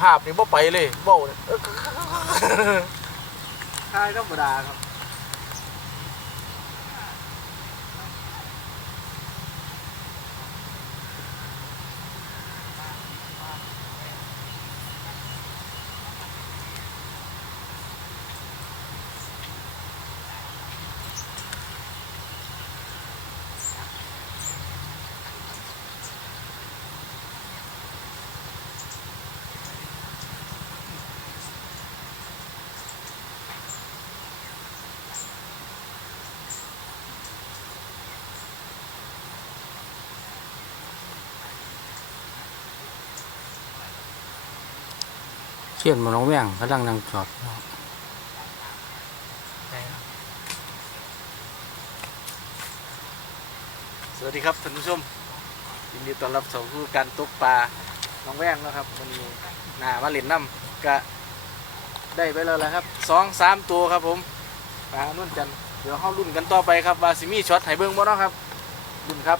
ภาพนี่บ่ไปเลยเว้าเนี่ยทายธรรมดาครับ เชี่ยนมาน้องแว่งกำลังนั่งจอดสวัสดีครับท่านผู้ชมยินดีต้อนรับสู่สู่การตกปลาน้องแว่งนะครับวันนี้หนามาเล่นน้ำก็ได้ไปแล้วแหละครับสองสามตัวครับผมปลานุ่นจันเดี๋ยวเข้ารุ่นกันต่อไปครับว่าสิมีช็อตไห้เบิ้งบ่เนาะครับรุ่นครับ